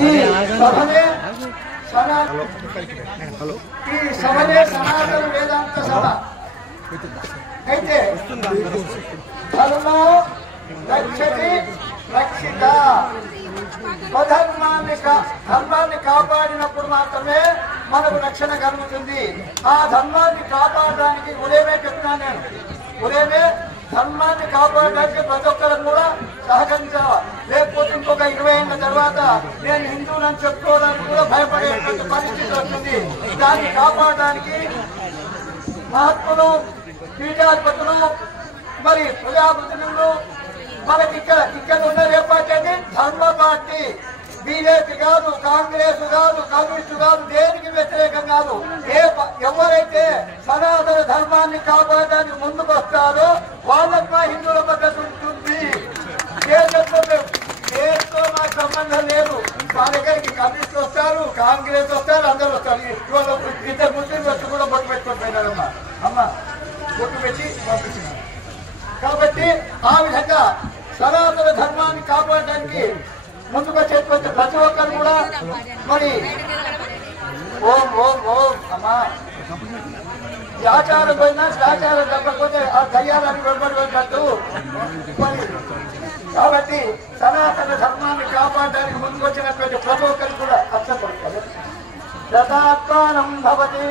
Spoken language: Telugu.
ఈ సభనే సనాతన వేదాంత సభ అయితే ధర్మో రక్షతి రక్షిత. ధర్మాన్ని కాపాడినప్పుడు మాత్రమే మనకు రక్షణ కలుగుతుంది. ఆ ధర్మాన్ని కాపాడడానికి ఉదయమే చెప్తున్నాను నేను. ఉదయమే ధర్మాన్ని కాపాడడానికి ప్రతి ఒక్కరు కూడా సహకరించాలి. లేకపోతే ఇంకొక 20 ఏళ్ళ తర్వాత నేను హిందువులను చెప్పుకోవడానికి కూడా భయపడేటువంటి పరిస్థితి వస్తుంది. దాన్ని కాపాడడానికి మహాత్ములు, పీఠాధిపతులు, మరి ప్రజాప్రతినిధులు మనకి ఇక్కడ ఉన్నది ఏ పార్టీ అంటే ధర్మ పార్టీ. బీజేపీ కాదు, కాంగ్రెస్ కాదు, కమ్యూనిస్టు కాదు, దేనికి వ్యతిరేకం కాదు. ఎవరైతే సనాతన ధర్మాన్ని కాపాడడానికి ముందుకు వస్తారో వాళ్ళకు మా హిందువుల మద్దతు ఉంటుంది. దేశంతో నాకు సంబంధం లేదు. మా దగ్గరికి కమ్యూనిస్టు వస్తారు, కాంగ్రెస్ వస్తారు, అందరూ వస్తారు. ఇవాళ ఇద్దరు ముస్లింలు వచ్చి కూడా బొట్టు పెట్టుకొని పోయినారమ్మా. అమ్మ బొట్టు పెట్టి పంపించినారు. కాబట్టి ఆ విధంగా సనాతన ధర్మాన్ని కాపాడడానికి ముందుగా చేరుకొచ్చే ప్రతి ఒక్కరు కూడా మరి ఓం ఓం ఓం అమ్మా ఈ ఆచారం పోయినా ఆచారం తప్పకపోతే ఆ దయ్యాలని వెంబడినట్టు మరి. కాబట్టి సనాతన ధర్మాన్ని కాపాడడానికి ముందుకు వచ్చినటువంటి ప్రతి ఒక్కరు కూడా అర్థపడతారు. యథాత్మానం భవతి